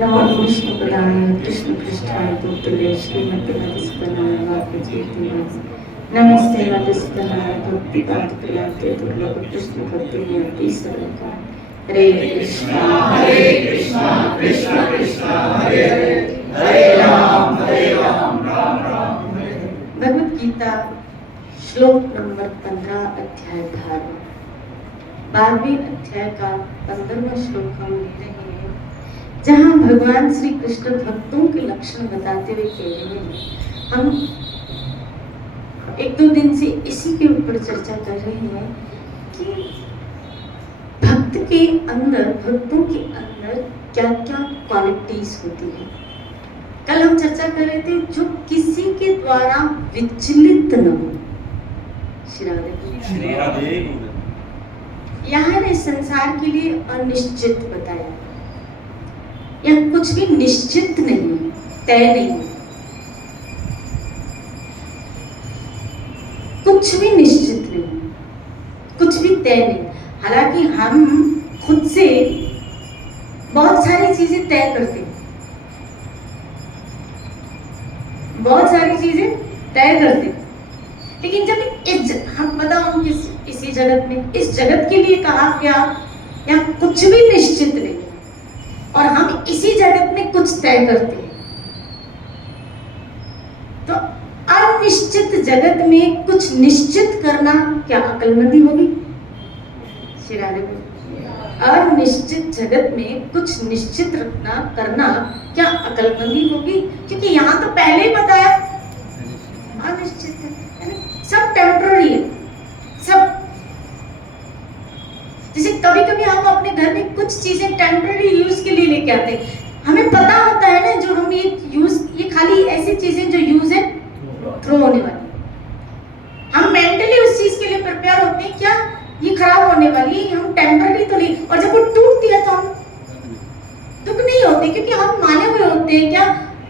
नमो विष्णुपदाय कृष्णपृष्ठाय भूतले श्रीमते मधुसूदनाय वाग्देवाय नमस्ते मधुसूदनाय भक्तिपादप्रियाते दुर्लभ कृष्ण भक्ति सर्वका हरे कृष्णा कृष्ण कृष्ण हरे हरे हरे राम राम राम भगवद गीता श्लोक नंबर 15 अध्याय 12वें अध्याय का 15वां श्लोक हम ले रहे हैं, जहाँ भगवान श्री कृष्ण भक्तों के लक्षण बताते हुए कह रहे हैं। हम एक दो दिन से इसी के ऊपर चर्चा कर रहे हैं कि भक्त के अंदर, भक्तों के अंदर क्या क्या क्वालिटीज होती है। कल हम चर्चा कर रहे थे जो किसी के द्वारा विचलित न हो। श्री राधे। यहाँ ने संसार के लिए अनिश्चित बताया, यहाँ कुछ भी निश्चित नहीं, तय नहीं, कुछ भी निश्चित नहीं, कुछ भी तय नहीं। हालांकि हम खुद से बहुत सारी चीजें तय करते हैं, बहुत सारी चीजें तय करते हैं, लेकिन जब हम बताओ कि इसी जगत में, इस जगत के लिए कहा गया यहाँ कुछ भी निश्चित नहीं और हम इसी जगत में कुछ तय करते हैं, तो अनिश्चित जगत में कुछ निश्चित करना क्या अक्लमंदी होगी? अनिश्चित जगत में कुछ निश्चित रखना करना क्या अक्लमंदी होगी? क्योंकि यहाँ तो पहले ही बताया अनिश्चित है, सब टेम्पररी है, सब। जैसे कभी कभी हम अपने घर में कुछ चीजें टेम्पररी यूज के लिए लेके आते हैं, हमें पता होता है ना जो हम ये खाली ऐसी चीजें जो यूज है थ्रो होने वाली, हम मेंटली उस चीज के लिए प्रिपेयर होते हैं, क्या ये खराब होने वाली है, हम टेम्पररी तो ले, और जब वो टूटती है तो हम दुख नहीं होते, क्योंकि हम माने हुए होते हैं क्या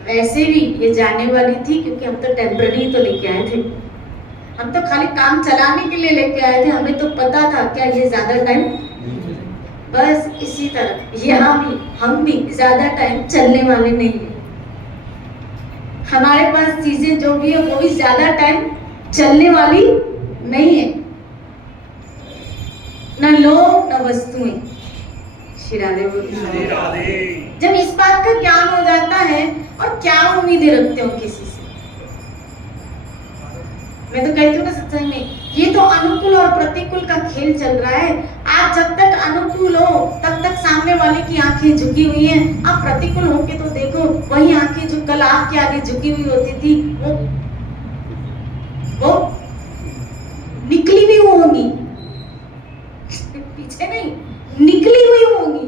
वैसे भी ये जाने वाली थी, क्योंकि हम तो टेम्पररी तो लेके आए थे, हम तो खाली काम चलाने के लिए लेके आए थे, हमें तो पता था क्या ये ज्यादा टाइम। बस इसी तरह यहाँ भी हम भी ज्यादा टाइम चलने वाले नहीं है, हमारे पास चीजें जो भी है वो भी ज्यादा टाइम चलने वाली नहीं है, न लोग न वस्तुएं। श्री राधे। जब इस बात का ज्ञान हो जाता है, और क्या उम्मीदें रखते हो किसी से? मैं तो कहती हूँ ना सत्संग में, ये तो अनुकूल और प्रतिकूल का खेल चल रहा है। आप जब तक अनुकूल हो तब तक सामने वाले की आंखें झुकी हुई हैं, आप प्रतिकूल होके तो देखो, वही आंखें जो कल आपके आगे झुकी हुई होती थी वो निकली हुई होंगी, पीछे नहीं, निकली हुई होंगी।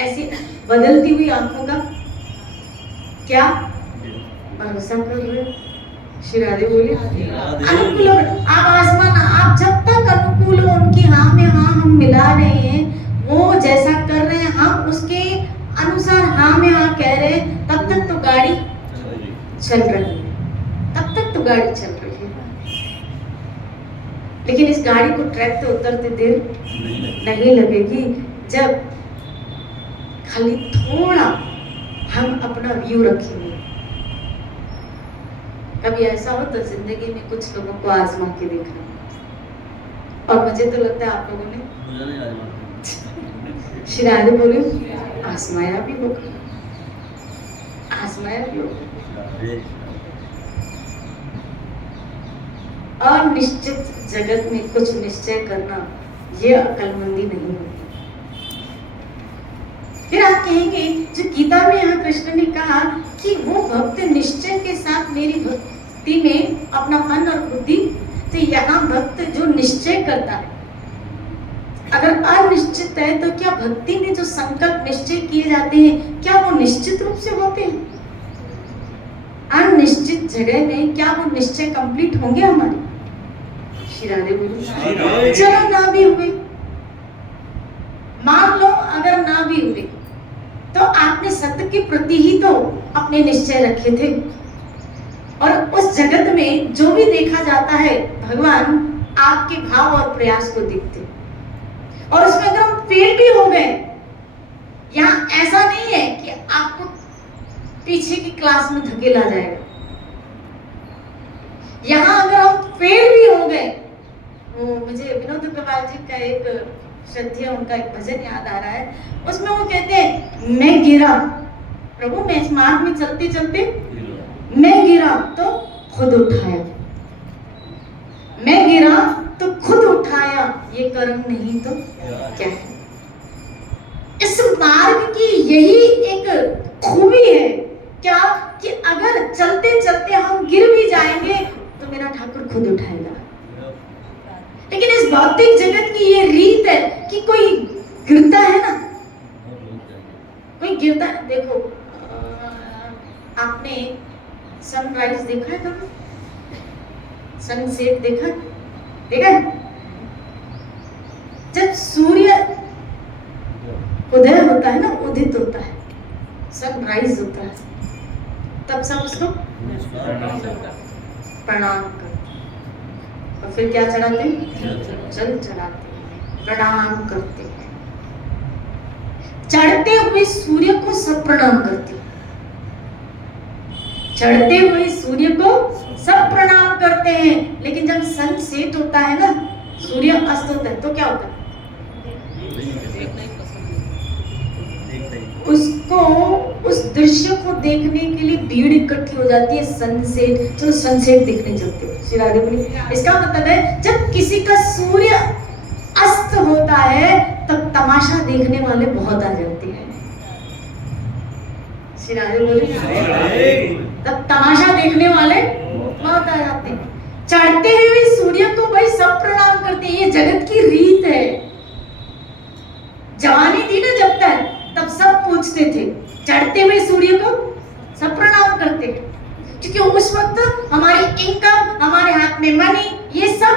ऐसी बदलती हुई आंखों का क्या भरोसा कर रहे हो? श्री राधे बोले अनुकूल, आप आसमान, आप जब तक अनुकूल हो उनकी हाँ में हाँ हम मिला रहे हैं, वो जैसा कर रहे हैं हम उसके अनुसार हाँ में हाँ कह रहे हैं, तब तक तो गाड़ी चल रही है, तब तक तो गाड़ी चल रही है। लेकिन इस गाड़ी को ट्रैक पे उतरते देर नहीं लगेगी, जब खाली थोड़ा हम अपना व्यू रखेंगे। कभी ऐसा हो तो जिंदगी में कुछ लोगों को आजमा के देखना, और मुझे तो लगता है आप लोगों ने श्री राधे बोले आजमाया भी होगा, आजमाया भी होगा। अनिश्चित जगत में कुछ निश्चय करना ये अक्लमंदी नहीं होती। फिर आप कहेंगे जो गीता में यहाँ कृष्ण ने कहा कि वो भक्त निश्चय के साथ मेरी भक्ति में अपना मन और बुद्धि, तो यहाँ भक्त जो निश्चय करता है, अगर अनिश्चित है तो क्या भक्ति में जो संकल्प निश्चय किए जाते हैं क्या वो निश्चित रूप से होते हैं? अनिश्चित जगह में क्या वो निश्चय कंप्लीट होंगे हमारे? श्री राधे बोले चलो ना भी हुए, मान लो अगर ना भी हुए, तो आपने सत्य के प्रति ही तो अपने निश्चय रखे थे, और उस जगत में जो भी देखा जाता है भगवान आपके भाव और प्रयास को देखते, और उसमें अगर हम फेल भी हो गए, यहाँ आपको पीछे की क्लास में धकेला जाएगा। यहाँ अगर हम फेल भी हो गए, वो मुझे विनोद अग्रवाल जी का एक श्रद्धेय उनका एक भजन याद आ रहा है, उसमें वो कहते हैं मैं गिरा प्रभु, मैं इस मार्ग में चलते चलते मैं गिरा तो खुद उठाया, मैं गिरा तो खुद उठाया, ये कर्म नहीं तो क्या है। इस मार्ग की यही एक खूबी है क्या कि अगर चलते चलते हम गिर भी जाएंगे तो मेरा ठाकुर खुद उठाएगा। लेकिन इस भौतिक जगत की ये रीत है कि कोई गिरता है ना, कोई गिरता है। देखो आपने सनराइज देखा है कभी? सनसेट देखा है? जब सूर्य उदय होता है ना, उदित होता है, सनराइज होता है, तब सब उसको प्रणाम करते हैं। और फिर क्या चढ़ाते हैं? जल चढ़ाते हैं, प्रणाम करते हैं। चढ़ते हुए सूर्य को सब प्रणाम करते हैं, चढ़ते हुए सूर्य को सब प्रणाम करते हैं। लेकिन जब सन सेट होता है ना, सूर्य अस्त होता है, तो क्या होता है? उसको, उस दृश्य को देखने के लिए भीड़ इकट्ठी हो जाती है। सनसेट, चलो सनसेट देखने चलते हो। श्री राधे बोली, इसका मतलब है जब किसी का सूर्य अस्त होता है तब तमाशा देखने वाले बहुत आ जाते हैं। श्री राधे बोली, तब तमाशा देखने वाले बहुत आ जाते हैं। चढ़ते हुए सूर्य को भाई सब प्रणाम करते हैं, ये जगत की रीत है। जवानी थी ना जब तक, तब सब पूछते थे, चढ़ते हुए सूर्य को सब प्रणाम करते थे, क्योंकि उस वक्त हमारी इनकम, हमारे हाथ में मनी, ये सब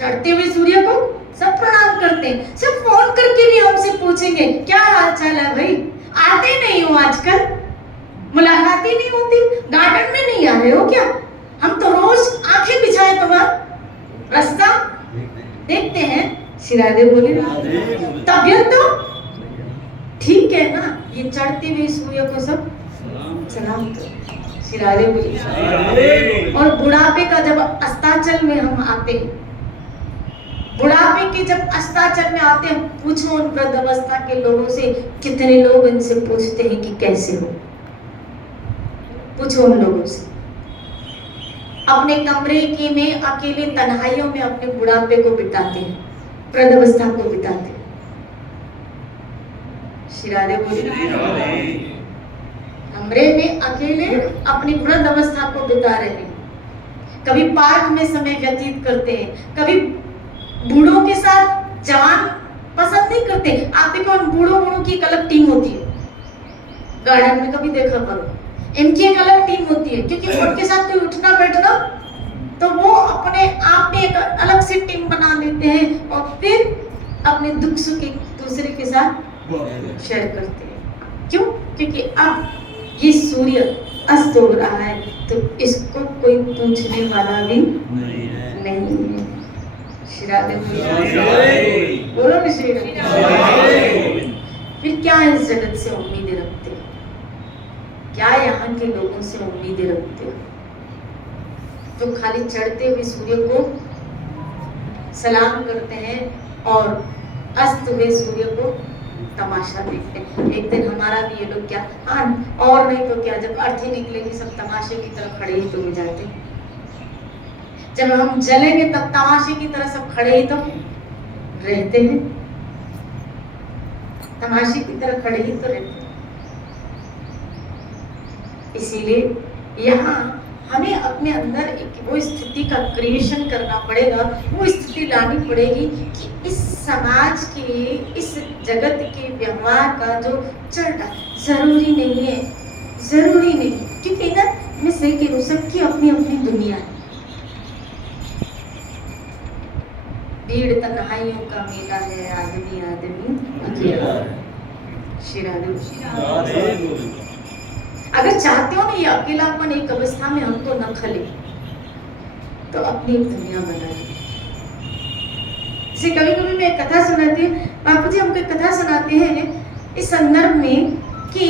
चढ़ते हुए सूर्य को सब प्रणाम करते हैं। सब फोन करके भी हमसे पूछेंगे क्या हाल चाल है भाई, आते नहीं हो आजकल, मुलाकात ही नहीं होती, गार्डन में नहीं आ रहे हो क्या? हम तो रोज आंखें बिछाए तुम्हारा रास्ता देखते हैं। श्री राधे बोले, तबियत तो ठीक है ना? ये चढ़ते हुए सूर्य को सब सलाम करो। श्री राधे बोले। और बुढ़ापे का जब अस्ताचल में हम आते हैं, बुढ़ापे के जब अस्ताचल में आते हैं, पूछो उन वृद्ध अवस्था के लोगों से, कितने लोग इनसे पूछते हैं कि कैसे हो? पूछो उन लोगों से। अपने कमरे की में अकेले तन्हाइयों में अपने बुढ़ापे को बिताते हैं, वृद्ध अवस्था को बिताते हैं। श्री राधे बोली, कमरे में अकेले अपनी वृद्ध अवस्था को बिता रहे हैं। कभी पार्क में समय व्यतीत करते हैं, कभी बूढ़ों के साथ जवान पसंद नहीं करते। आप देखो बूढ़ों की एक अलग टीम होती है, गार्डन में कभी देखा करो, इनकी एक अलग टीम होती है, क्योंकि उनके साथ कोई उठना बैठना तो वो अपने आप में एक अलग से टीम बना लेते हैं और फिर अपने दुख सुख एक दूसरे के साथ शेयर करते हैं। क्यों? क्योंकि अब ये सूर्य अस्त हो रहा है तो इसको कोई पूछने वाला भी नहीं है। श्री राधे बोलो ना श्री राधे। फिर क्या इस जगत से उम्मीदें रखते हो? क्या यहाँ के लोगों से उम्मीदें रखते हो जो खाली चढ़ते हुए सूर्य को सलाम करते हैं और अस्त हुए सूर्य को तमाशा देखते हैं? एक दिन हमारा भी ये लोग क्या, हाँ और नहीं तो क्या, जब अर्थी निकलेगी सब तमाशे की तरफ खड़े ही तो हो जाते। जब हम जलेंगे तब तमाशे की तरह सब खड़े ही तो रहते हैं, तमाशे की तरह खड़े ही तो रहते हैं। इसीलिए यहाँ हमें अपने अंदर एक वो स्थिति का क्रिएशन करना पड़ेगा, वो स्थिति लानी पड़ेगी कि इस समाज के, इस जगत के व्यवहार का जो चल रहा जरूरी नहीं है, जरूरी नहीं, क्योंकि ना मैं सही कह रही, सबकी अपनी अपनी दुनिया है। भीड़ तन्हाइयों का मेला है, आदमी आदमी अकेला। श्री राधे। अगर चाहते हो ना ये अकेलापन एक अवस्था में हमको न खले तो अपनी एक दुनिया बनाए। कभी कभी मैं कथा सुनाती हूँ, बापू जी हमको कथा सुनाते हैं इस संदर्भ में कि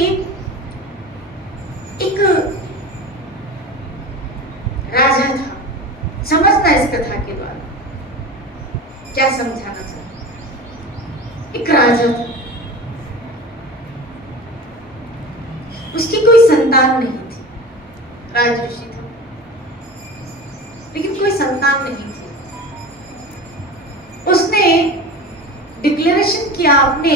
संतान नहीं थी। राज ऋषि था लेकिन कोई संतान नहीं थी। उसने डिक्लेरेशन किया अपने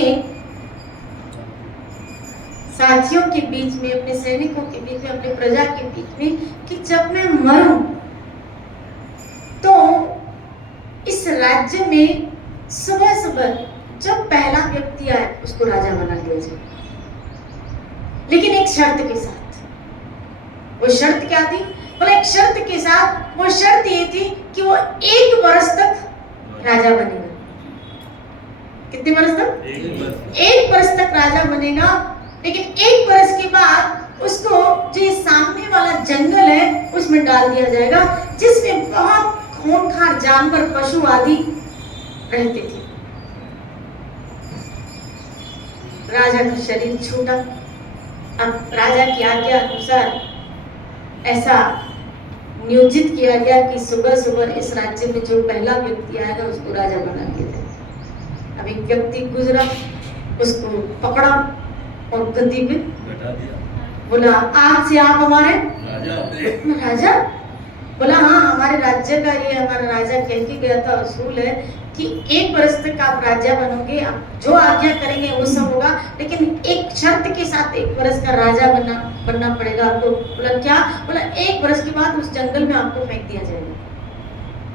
साथियों के बीच में, अपने सैनिकों के बीच में, अपने प्रजा के बीच में कि जब मैं मरूं तो इस राज्य में सुबह सुबह जब पहला व्यक्ति आए उसको राजा बना दिया जाए, लेकिन एक शर्त के साथ। वो शर्त क्या थी? बोला एक शर्त के साथ, वो शर्त ये थी कि वो 1 वर्ष तक राजा बनेगा। कितने वर्ष तक? 1 वर्ष तक राजा बनेगा, लेकिन 1 वर्ष के बाद उसको जो ये सामने वाला जंगल है उसमें डाल दिया जाएगा, जिसमें बहुत खूंखार जानवर, पशु आदि रहते थे। राजा का शरीर छूटा। अब राजा की आज्ञा अनुसार ऐसा नियोजित किया गया कि सुबह सुबह इस राज्य में जो पहला व्यक्ति आएगा उसको राजा बना दिया जाए। अब एक व्यक्ति गुजरा, उसको पकड़ा और गद्दी पे बैठा दिया। बोला आज से आप हमारे राजा। बोला हाँ, हमारे राज्य का ये हमारा राजा कह के गया था, उसूल है कि 1 वर्ष तक आप राजा बनोगे, आप जो आज्ञा करेंगे वो सब होगा, लेकिन एक शर्त के साथ 1 वर्ष का राजा बनना पड़ेगा आपको। बोला क्या? बोला 1 वर्ष के बाद उस जंगल में आपको फेंक दिया जाएगा।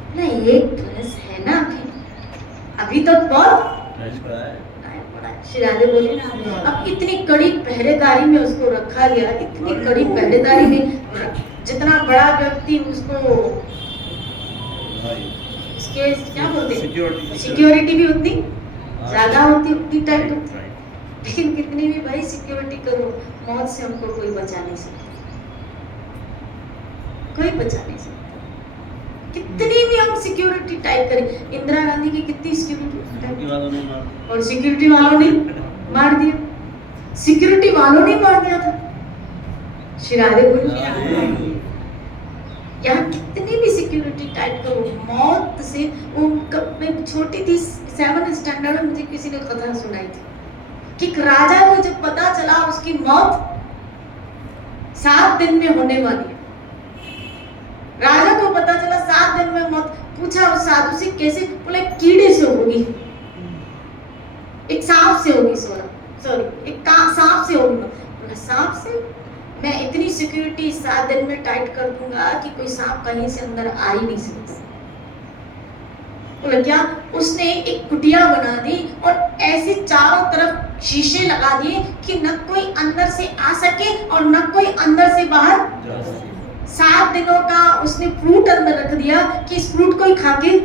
बोला 1 वर्ष है ना अभी तो बहुत श्री राधे बोले ना। अब इतनी कड़ी पहरेदारी में उसको रखा गया, इतनी कड़ी पहरेदारी में, जितना बड़ा व्यक्ति उसको उसके क्या बोलते हैं, सिक्योरिटी भी उतनी ज्यादा होती, उतनी टाइट होती। लेकिन कितनी भी भाई सिक्योरिटी करो, मौत से हमको कोई बचा नहीं सकता, कोई बचा नहीं सकता। कितनी भी हम सिक्योरिटी टाइप करें। इंदिरा गांधी की कितनी सिक्योरिटी और सिक्योरिटी वालों ने मार दिया, सिक्योरिटी वालों ने मार दिया था। श्री राधे बोलिए। यहाँ कितनी भी सिक्योरिटी टाइप करो, मौत से वो मैं छोटी थी 7th स्टैंडर्ड में, मुझे किसी ने कथा सुनाई थी कि राजा को जब पता चला उसकी मौत 7 दिन में होने वाली है, राजा को पता चला 7 दिन में मौत, पूछा उस साधु से कैसे? बोले कीड़े से होगी, एक सांप से होगी, सॉरी एक सांप से होगी। बोला सांप से? मैं इतनी सिक्योरिटी 7 दिन में टाइट कर दूंगा कि कोई सांप कहीं से अंदर आ ही नहीं सकता। बोला क्या? उसने एक कुटिया बना दी और ऐसे चारों तरफ शीशे लगा दिए कि न कोई अंदर से आ सके और न कोई अंदर से बाहर। 7 दिनों का उसने फ्रूट अंदर रख दिया कि इस फ्रूट को ही खा के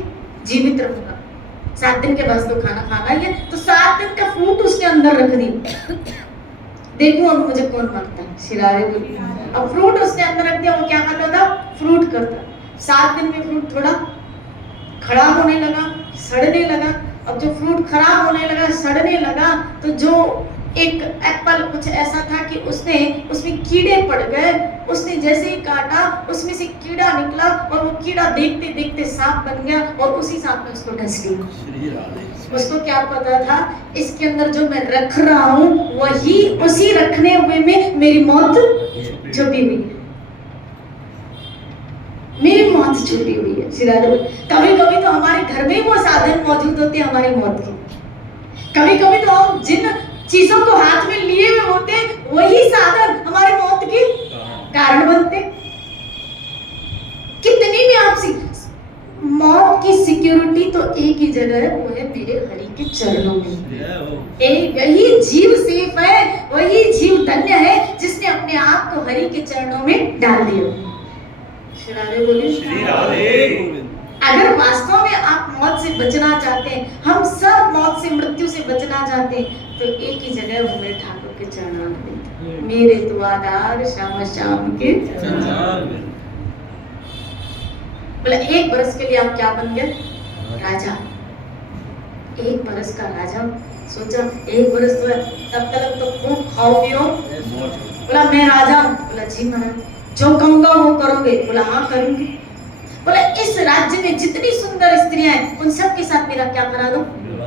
जीवित रहूंगा। 7 दिन के बाद तो खाना खाना ही है, तो 7 दिन का फ्रूट उसने अंदर रख दिया। देखो अब मुझे कौन मारता है। शिरारे बोली। अब फ्रूट उसने अंदर रख दिया, वो क्या करता था? फ्रूट करता। 7 दिन में फ्रूट थोड़ा खराब होने लगा, सड़ने लगा। अब जो फ्रूट खराब होने लगा, सड़ने लगा, तो जो एक एप्पल कुछ ऐसा था कि उसमें कीड़े पड़ गए। उसने जैसे ही काटा, उसमें से कीड़ा निकला और वो कीड़ा देखते देखते सांप बन गया और उसी सांप में उसको डस लिया। उसको क्या पता था इसके अंदर जो मैं रख रहा हूँ वही उसी रखने हुए में मेरी मौत छुपी हुई है, मेरी मौत छुपी हुई है। कभी कभी तो हमारे घर में वो साधन मौजूद होते हैं हमारी मौत के। कभी कभी तो हम जिन चीजों को हाथ में लिए हुए होते वही साधन हमारे मौत के कारण बनते। कितनी भी आपसी मौत की सिक्योरिटी तो एक ही जगह है, वो है मेरे हरि के चरणों में। एक वही जीव सेफ है, वही जीव धन्य है जिसने अपने आप को हरि के चरणों में डाल दिया। श्री राधे बोले। श्री राधे। अगर वास्तव में आप मौत से बचना चाहते हैं, हम सब मौत से, मृत्यु से बचना चाहते हैं, तो एक ही जगह वो मेरे ठाकुर के चरणों में, मेरे दुआदार श्याम श्याम के चरण। बोले 1 बरस के लिए आप क्या बन गए? राजा। 1 बरस का राजा। सोचा 1 बरस तो है, तब तक तो खूब खाओ पियो। बोला मैं राजा हूँ। बोला जी महाराज, जो कहूंगा वो करोगे? बोला हाँ करूंगी। बोले इस राज्य में जितनी सुंदर स्त्रियां हैं उन सब के साथ मेरा क्या करा दो?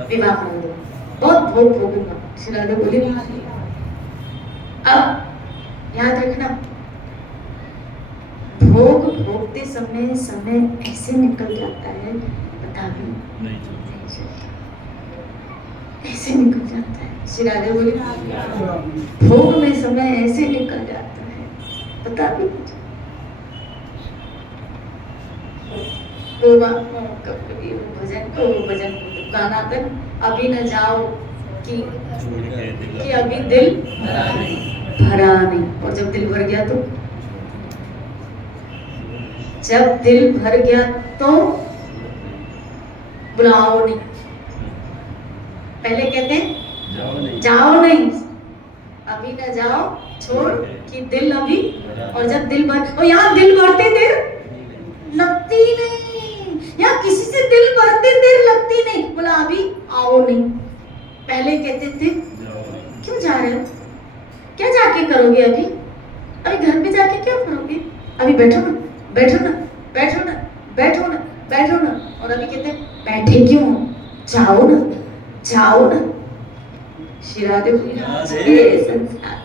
विवाह करा दो। बहुत भोग भोगूंगा। श्री राधे बोली। अब याद रखना, भोग भोगते समय समय ऐसे निकल जाता है, पता भी नहीं चलता, ऐसे निकल जाता है। श्री राधे बोले, भोग में समय ऐसे निकल जाता है, पता भी नहीं चलता। कभी भजन गाना तक अभी न जाओ कि अभी दिल भरा नहीं, और जब दिल भर गया तो, जब दिल भर गया तो बुलाओ नहीं। पहले कहते हैं जाओ नहीं, अभी न जाओ छोड़ कि दिल अभी, और जब दिल भर, और यहाँ दिल भरते देर लगती नहीं, या किसी से दिल भरते देर लगती नहीं, बोला अभी आओ नहीं। पहले कहते थे क्यों जा रहे हो, क्या जाके करोगे, अभी घर पे जाके क्या करोगे, अभी बैठो ना बैठो ना बैठो ना बैठो ना बैठो ना, और अभी कहते बैठे क्यों, जाओ ना जाओ ना। श्री राधे, ये है संसार,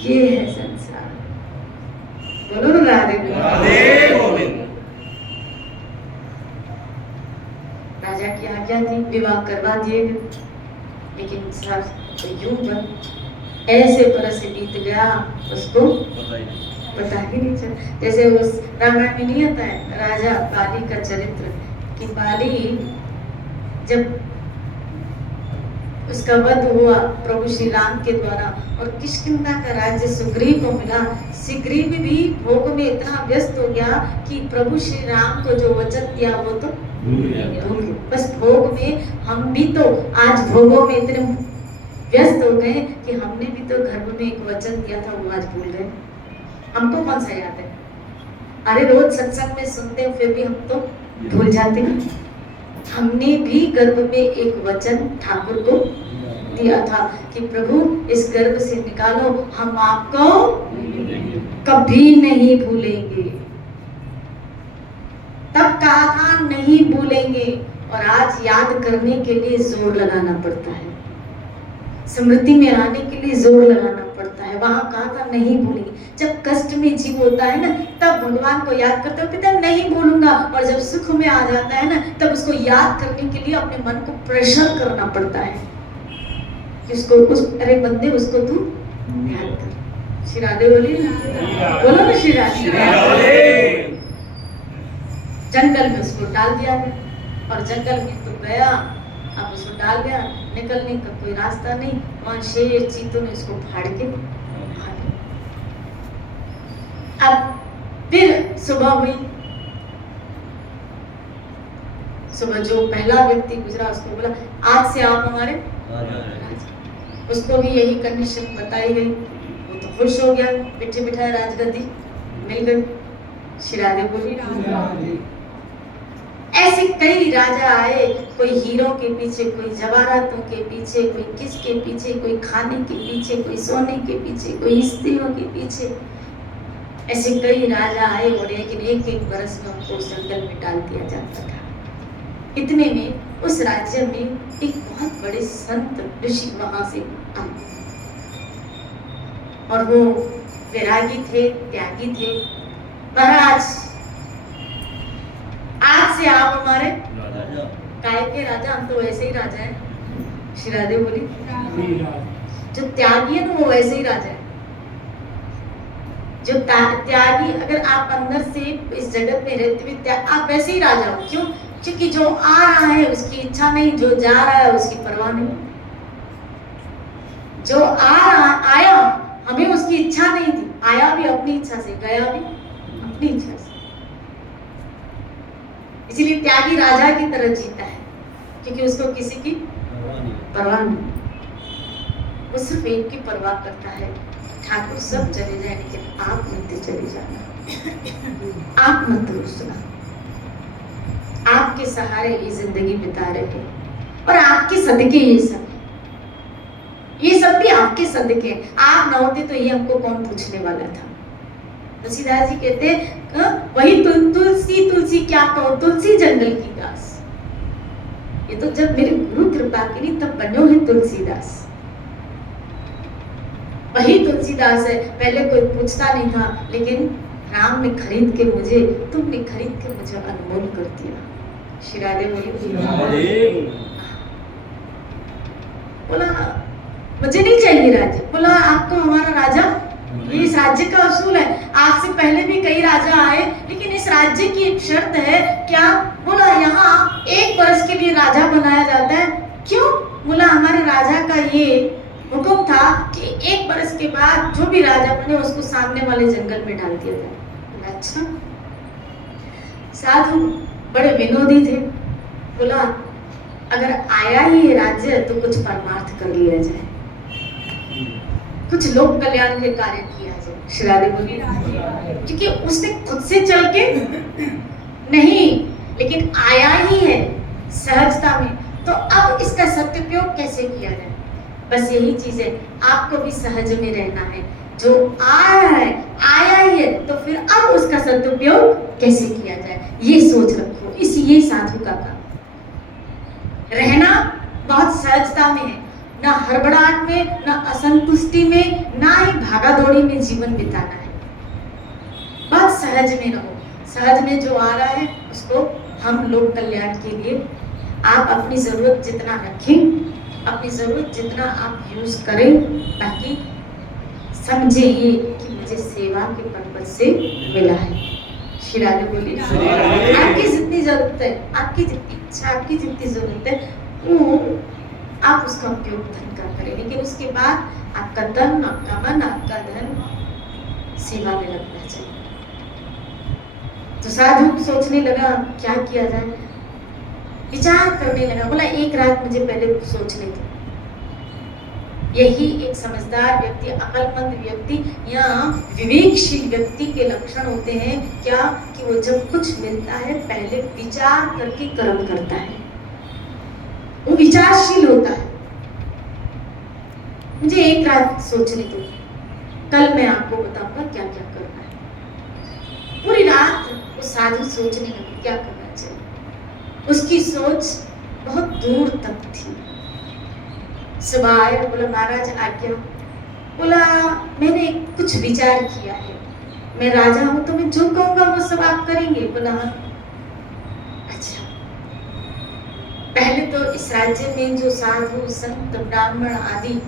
ये है संसार। बोलो ना राधे गोविंद। राजा की आज्ञा थी, विवाह करवा दिए गए, लेकिन सर तो यूं बन ऐसे बरस बीत गया, उसको पता ही नहीं चला। जैसे उस रामायण में नहीं आता है राजा बाली का चरित्र, कि बाली जब उसका वध हुआ प्रभु श्री राम के द्वारा, और किष्किंधा का राज्य सुग्रीव को मिला, सुग्रीव भी भोग में इतना व्यस्त हो गया कि प्रभु श्री राम को जो वचन दिया वो तो भूल गए। बस भोग में हम भी तो आज भोगों में इतने व्यस्त हो गए कि हमने भी तो गर्भ में एक वचन दिया था, वो आज भूल गए। हमको कौन सा याद है, अरे रोज सत्संग में सुनते हैं फिर भी हम तो भूल जाते हैं। हमने भी गर्भ में एक वचन ठाकुर को दिया था कि प्रभु इस गर्भ से निकालो, हम आपको कभी नहीं भूलेंगे। तब कहा था नहीं भूलेंगे, और आज याद करने के लिए जोर लगाना पड़ता है, स्मृति में आने के लिए जोर लगाना पड़ता है। वहां कहा था नहीं भूलेंगे। जब कष्ट में जीव होता है ना, तब भगवान को याद करते हो, कहते नहीं भूलूंगा, और जब सुख में आ जाता है ना, तब उसको याद करने के लिए अपने मन को प्रेशर करना पड़ता है कि उसको अरे बंदे उसको तू याद कर। श्री राधे बोलिए, बोलो ना श्री राधे। जंगल में उसको डाल दिया गया, और जंगल में तो गया, अब उसको डाल गया, निकलने का कोई रास्ता नहीं, वहां शेर चीतों ने उसको फाड़ के भागे। अब फिर सुबह हुई, सुबह जो पहला व्यक्ति गुजरा उसको बोला आज से आप हमारे राजा। उसको भी यही कंडीशन बताई गई, वो तो खुश हो गया, बिठे बिठाए राजगद्दी मिल गई। श्री राधे बोली। ऐसे कई राजा आए, कोई हीरों के पीछे, कोई जवाहरातों के पीछे, कोई किसके पीछे, कोई खाने के पीछे, कोई सोने के पीछे, कोई स्त्रियों के पीछे। ऐसे कई राजा आए, और लेकिन एक एक बरस में उनको जंगल में डाल दिया जाता था। इतने में उस राज्य में एक बहुत बड़े संत ऋषि वहां से आए, और वो वैरागी थे, त्यागी थे। महाराज आज से आप हमारे काय के राजा, हम तो वैसे ही राजा हैं। श्री राधे बोली। जो त्यागी है ना वो वैसे ही राजा है। जो त्यागी, अगर आप अंदर से इस जगत में रहते हुए आप वैसे ही राजा हो। क्यों? क्योंकि जो आ रहा है उसकी इच्छा नहीं, जो जा रहा है उसकी परवाह नहीं। जो आया हमें उसकी इच्छा नहीं थी, आया भी अपनी इच्छा से, गया भी अपनी इच्छा से। इसीलिए त्यागी राजा की तरह जीता है, क्योंकि उसको किसी की परवाह नहीं। वो सिर्फ एक की परवाह करता है, ठाकुर सब चले जाए लेकिन आप मत चले जाना, आप मत रुसना। आपके सहारे ये जिंदगी बिता रहे हैं, और आपके सदके ये सब भी आपके सदके। आप ना होते तो ये हमको कौन पूछने वाला था। तुलसीदास जी कहते वही तुलसी तुलसी क्या कहो, तुलसी जंगल की घास। ये तो जब मेरे गुरु कृपा करी तब बनो है तुलसीदास। वही तुलसीदास है, पहले कोई पूछता नहीं था, लेकिन राम ने खरीद के मुझे, तुमने खरीद के मुझे अनमोल कर दिया। श्री राधे बोली। बोला मुझे नहीं चाहिए राज्य। बोला आपको हमारा राजा, ये इस राज्य का असूल है, आपसे पहले भी कई राजा आए, लेकिन इस राज्य की एक शर्त है। क्या? बोला यहाँ 1 वर्ष के लिए राजा बनाया जाता है। क्यों? बोला हमारे राजा का ये हुक्म था कि 1 वर्ष के बाद जो भी राजा बने उसको सामने वाले जंगल में डाल दिया जाए। अच्छा, साधु बड़े विनोदी थे। बोला अगर आया ही ये राज्य तो कुछ परमार्थ कर लिया जाए, कुछ लोक कल्याण के कार्य किया जाए। श्री राधे बोली। क्योंकि उसने खुद से चल के नहीं, लेकिन आया ही है सहजता में, तो अब इसका सदुपयोग कैसे किया जाए? बस यही चीज है, आपको भी सहज में रहना है। जो आया है, आया ही है, तो फिर अब उसका सदुपयोग कैसे किया जाए, ये सोच रखो। ये साधु का काम रहना बहुत सहजता में है, ना हड़बड़ाहट में, ना असंतुष्टि में, ना ही भागा दौड़ी में जीवन बिताना है। बहुत सहज में रहो। सहज में जो आ रहा है उसको हम लोक कल्याण के लिए आप अपनी जरूरत जितना रखें, अपनी जरूरत जितना आप यूज करें, ताकि समझे ये कि मुझे सेवा के पर्पज से मिला है। श्री राधे बोली। आपकी जितनी जरूरत है, आपकी जितनी इच्छा, आपकी जितनी जरूरत है, वो आप उसका उपयोग धन का करें, लेकिन उसके बाद आपका तन, आपका मन, आपका धन सेवा में लगना चाहिए। तो साधु सोचने लगा क्या किया जाए, विचार करने लगा। बोला 1 रात मुझे पहले सोचने दो। यही एक समझदार व्यक्ति, अक्लमंद व्यक्ति या विवेकशील व्यक्ति के लक्षण होते हैं। क्या? कि वो जब कुछ मिलता है पहले विचार करके कर्म करता है, वो विचारशील होता है। मुझे 1 रात सोचने दो, कल मैं आपको बताऊंगा क्या क्या करना है। पूरी रात वो साधु सोचने लगे क्या करना चाहिए। उसकी सोच बहुत दूर तक थी। सुबह आया, बोला महाराज आज्ञा। बोला मैंने कुछ विचार किया है, मैं राजा हूं तो मैं जो कहूंगा वो सब आप करेंगे। बोला अच्छा। पहले तो इस राज्य में जो साधु संत ब्राह्मण आदि,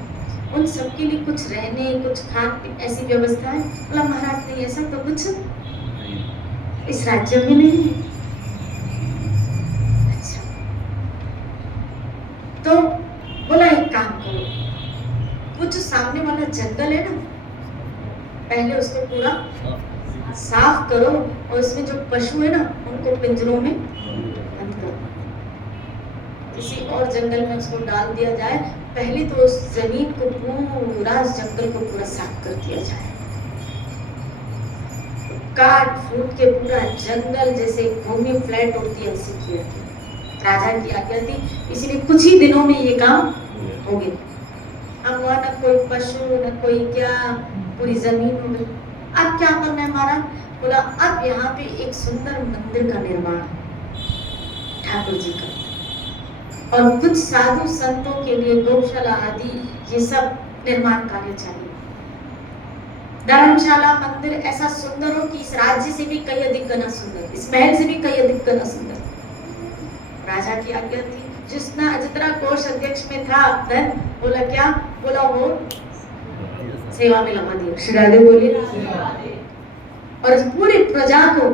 उन सबके लिए कुछ रहने, कुछ खाने ऐसी व्यवस्था है? बोला महाराज नहीं, ऐसा तो कुछ इस राज्य में नहीं है। अच्छा, तो बोला एक काम करो, वो जो सामने वाला जंगल है ना, पहले उसको पूरा साफ करो और उसमें जो पशु है ना उनको पिंजरों में बंद करो, किसी और जंगल में उसको डाल दिया जाए। पहले तो उस जमीन को पूरा, जंगल को पूरा साफ कर दिया जाए, काट फूट के पूरा जंगल जैसे भूमि फ्लैट होती है ऐसी किया। राजा की आज्ञा थी, इसीलिए कुछ ही दिनों में ये काम हो गया। अब वहाँ न कोई पशु न कोई क्या, पूरी जमीन हो गई। अब क्या करना है महाराज? बोला अब यहाँ पे एक सुंदर मंदिर का निर्माण ठाकुर जी का, और कुछ साधु संतों के लिए गौशाला आदि ये सब निर्माण कार्य चाहिए। धर्मशाला मंदिर ऐसा सुंदर हो कि इस राज्य से भी कई अधिक गुना सुंदर, इस महल से भी कई अधिक गुना सुंदर। राजा की आज्ञा थी, जितना कोष अध्यक्ष में था धन, बोला क्या? बोला वो सेवा में लगा दिया। श्री राधे बोलिए। और इस पूरी प्रजा को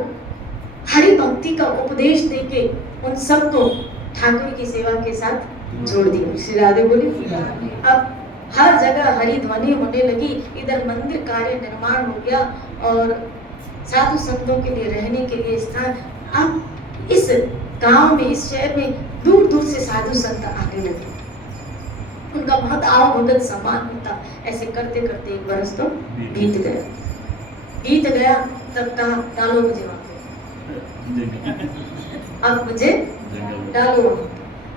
हरि भक्ति का उपदेश देके उन सबको ठाकुर की सेवा के साथ जोड़ दिया। श्री राधे बोलिए। अब हर जगह हरि ध्वनि होने लगी, इधर मंदिर कार्य निर्माण हो गया और साधु संतों के लिए रहने के लिए स्थान। अब इस गांव में, इस शहर में दूर दूर से साधु संत आने लगे, उनका बहुत आवभगत सम्मान होता। ऐसे करते करते 1 वर्ष तो बीत गया। तब कहा डालो मुझे वहां, अब मुझे डालो।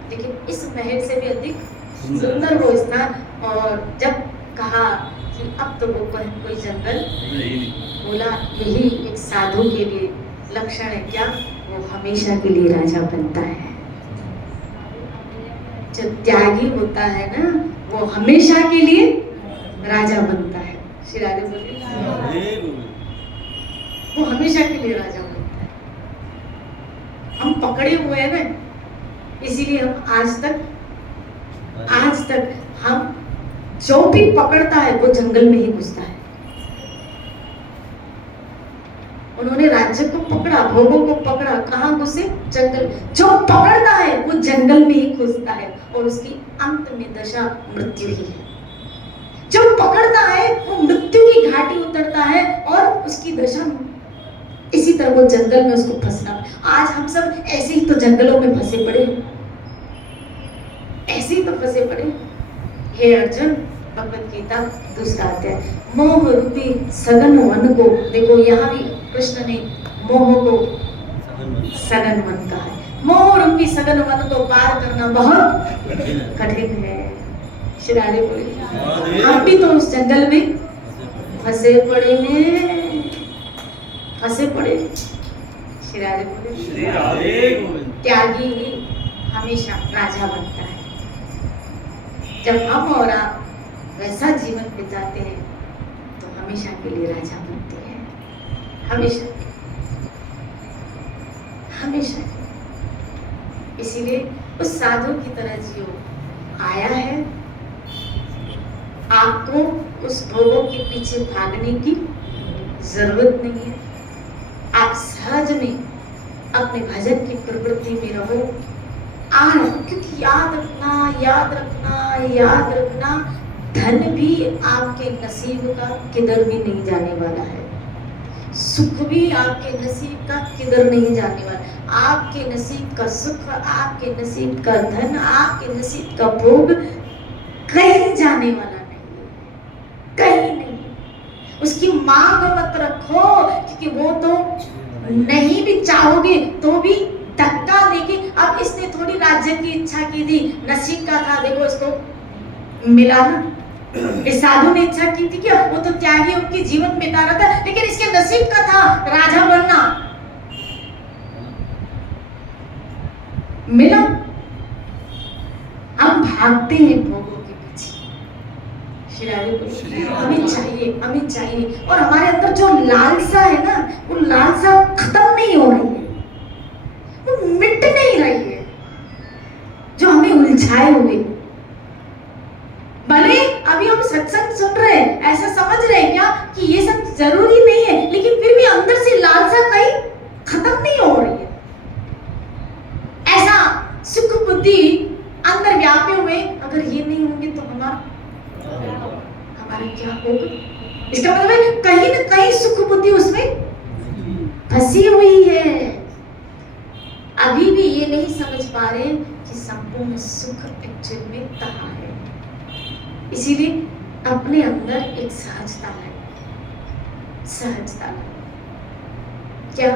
लेकिन इस महल से भी अधिक सुंदर वो स्थान। और जब कहा कि अब तो वो कोई जंगल, बोला यही एक साधु के लिए लक्षण है। क्या? वो हमेशा के लिए राजा बनता है। जो त्यागी होता है ना, वो हमेशा के लिए राजा बनता है। श्री राधे बोले, वो हमेशा के लिए राजा बनता है। हम पकड़े हुए हैं ना, इसीलिए हम आज तक हम जो भी पकड़ता है वो जंगल में ही घुसता है। उन्होंने राज्य को पकड़ा, भोगों को पकड़ा, कहाँ घुसे? जंगल। जो पकड़ता है वो जंगल में ही घुसता है और उसकी अंत में दशा मृत्यु ही है। जो पकड़ता है वो मृत्यु की घाटी उतरता है और उसकी दशा इसी तरह वो जंगल में उसको फंसना। आज हम सब ऐसे ही तो जंगलों में फंसे पड़े हैं, ऐसे ही तो फंसे पड़े। हे अर्जुन, भगवत गीता दूसरा अध्याय, मोह रूपी सघन वन को, देखो यहाँ भी कृष्ण ने मोह को सघन वन कहा है। मोह रूपी सघन वन को पार करना बहुत कठिन है। श्री राधे बोले, हम भी तो उस जंगल में फंसे पड़े हैं, फंसे पड़े। श्री राधे बोले, त्यागी हमेशा राजा बनता है। जब हम और आप वैसा जीवन बिताते हैं तो हमेशा के लिए राजा बनते हैं, हमेशा हमेशा। इसीलिए उस साधु की तरह जियो। आया है, आपको उस भोगों के पीछे भागने की जरूरत नहीं है। आप सहज में अपने भजन की प्रवृत्ति में रहो। क्योंकि याद रखना, धन भी आपके नसीब का किधर भी नहीं जाने वाला है, सुख भी आपके नसीब का किधर नहीं जाने वाला। आपके नसीब का सुख, आपके नसीब का धन, आपके नसीब का भोग कहीं जाने वाला नहीं है, कहीं नहीं। उसकी मांग मत रखो, क्योंकि वो तो नहीं भी चाहोगे तो भी धक्का देके। अब इसने थोड़ी राज्य की इच्छा की थी, नसीब का था, देखो इसको मिला ना। इस साधु ने इच्छा की थी कि वो तो त्यागी, उनके जीवन बिता रहा था, लेकिन इसके नसीब का था राजा बनना, मिला। हम भागते हैं भोगों के पीछे। हमें चाहिए और हमारे अंदर जो लालसा है ना, वो लालसा खत्म नहीं हो रही है, वो मिट नहीं रही है, जो हमें उलझाए हुए। भले अभी हम सत्संग सुन रहे हैं, ऐसा समझ रहे हैं क्या कि ये सब जरूरी नहीं है, लेकिन फिर भी अंदर से लालसा कहीं खत्म नहीं हो रही है। ऐसा सुख बुद्धि अंदर व्यापे हुए, अगर ये नहीं होंगे तो हमारा क्या होगा? इसका मतलब है कहीं ना कहीं सुख बुद्धि उसमें फंसी हुई है। अभी भी ये नहीं समझ पा रहे कि संपूर्ण सुख एक्चुअल में कहाँ है। इसीलिए अपने अंदर एक सहजता है, सहजता क्या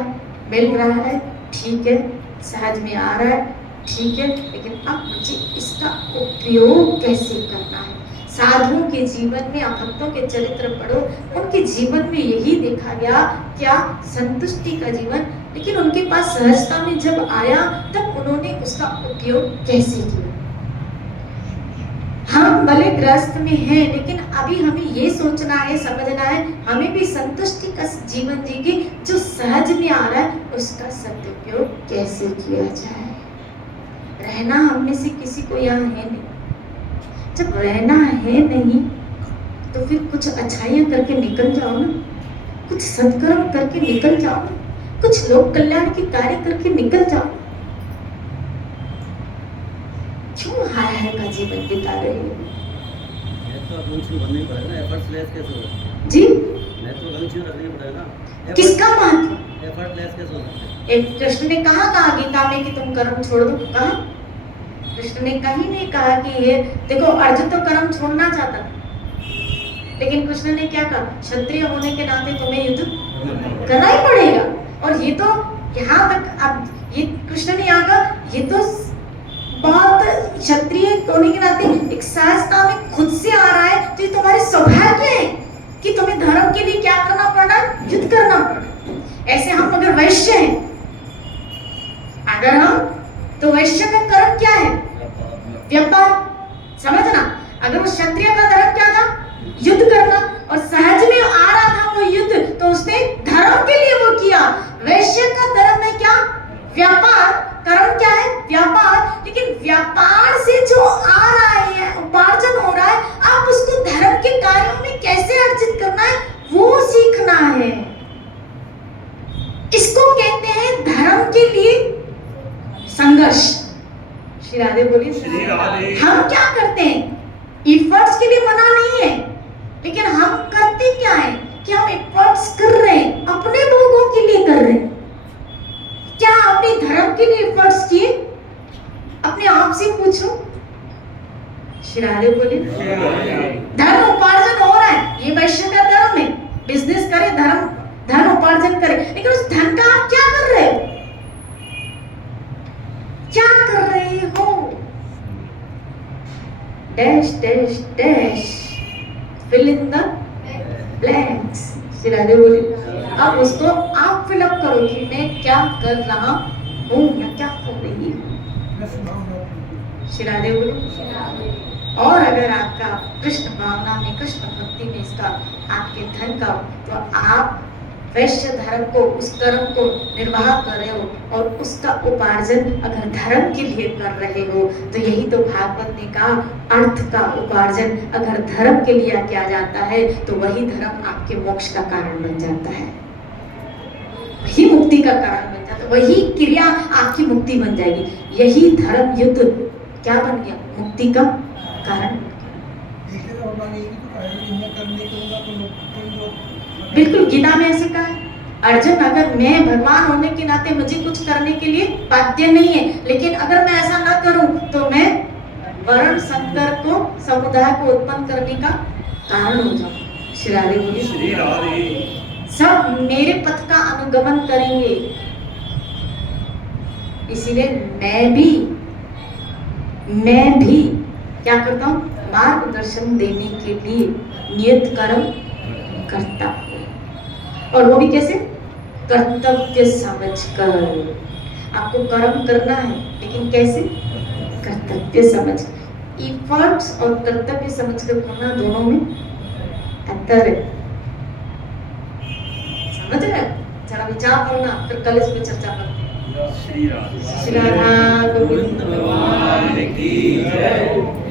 मिल रहा है ठीक है, सहज में आ रहा है ठीक है, लेकिन अब मुझे इसका उपयोग कैसे करना है। साधुओं के जीवन में, भक्तों के चरित्र पढ़ो, उनके जीवन में यही देखा गया, क्या संतुष्टि का जीवन, लेकिन उनके पास सहजता में जब आया तब उन्होंने उसका उपयोग कैसे किया। हम भले ग्रस्त में हैं, लेकिन अभी हमें ये सोचना है, समझना है, हमें भी संतुष्टि का जीवन जी के जो सहज में आ रहा है उसका सदुपयोग कैसे किया जाए। रहना हम में से किसी को यहाँ है नहीं। जब रहना है नहीं तो फिर कुछ अच्छाइयाँ करके निकल जाओ ना, कुछ सत्कर्म करके निकल जाओ ना, कुछ लोक कल्याण के कार्य करके निकल जाओ। क्यों हाय का जीवन बिता रहे हो? जी किसका महत्व? कृष्ण ने कहा गीता में कि तुम कर्म छोड़ दो, कहा? कृष्ण ने कहीं नहीं कहा कि ये देखो, अर्जुन तो कर्म छोड़ना चाहता था, लेकिन कृष्ण ने क्या कहा? क्षत्रिय होने के नाते तुम्हें युद्ध करना ही पड़ेगा। और ये तो यहाँ तक, अब ये कृष्ण ने यहाँ कहा, ये तो बहुत क्षत्रिय होने के नाते एक सहजता में खुद से आ रहा है, तो ये तुम्हारे सौभाग्य है कि तुम्हें धर्म के लिए क्या करना पड़ रहा है? युद्ध करना पड़ रहा है। ऐसे हम अगर वैश्य हैं, अगर हम तो वैश्य का कर्म क्या है? व्यापार। समझना, अगर वो क्षत्रिय का धर्म क्या था? युद्ध करना। और सहज श्री राधे बोले। धर्म उपार्जन हो रहा है, ये वैश्य का धर्म है, बिजनेस करे, धन उपार्जन करे, लेकिन उस धन का आप क्या कर रहे हो? क्या कर रहे हो? Dash dash dash, fill in the blanks. Shri Radhe बोले। अब उसको आप फिलअप करो कि मैं क्या कर रहा हूँ या क्या कर रही हूँ। श्री राधे बोले। और अगर आपका कृष्ण भावना में, कृष्ण भक्ति में इसका आपके धन का, तो आप वैश्य धर्म को, उस धर्म को निर्वाह कर रहे हो और उसका उपार्जन अगर धर्म के लिए कर रहे हो, तो यही तो भागवत ने कहा, अर्थ का उपार्जन अगर धर्म के लिए किया जाता है तो वही धर्म आपके मोक्ष का कारण बन जाता है, वही मुक्ति का कारण बन जाता है, वही क्रिया आपकी मुक्ति बन जाएगी। यही धर्म युद्ध क्या बन गया? मुक्ति का कारण। बिल्कुल, गीता में ऐसे कहा है, अर्जुन अगर मैं भगवान होने के नाते मुझे कुछ करने के लिए बाध्य नहीं है, लेकिन अगर मैं ऐसा ना करूं तो मैं वर्ण संकर को, समुदाय को उत्पन्न करने का कारण हो जाऊं। श्री राधे बोलिए। सब मेरे पथ का अनुगमन करेंगे, इसीलिए मैं भी क्या करता हूँ? मार्गदर्शन देने के लिए नियत कर्म करता हूँ, और वो भी कैसे? कर्तव्य समझकर। आपको कर्म करना है, लेकिन कैसे? कर्तव्य समझ। इफर्ट्स और कर्तव्य समझकर करना, दोनों में अंतर है। समझ रहे? जरा विचार करना, फिर कल इस पे चर्चा करते हैं। श्री राधा गोविंद भगवान की जय।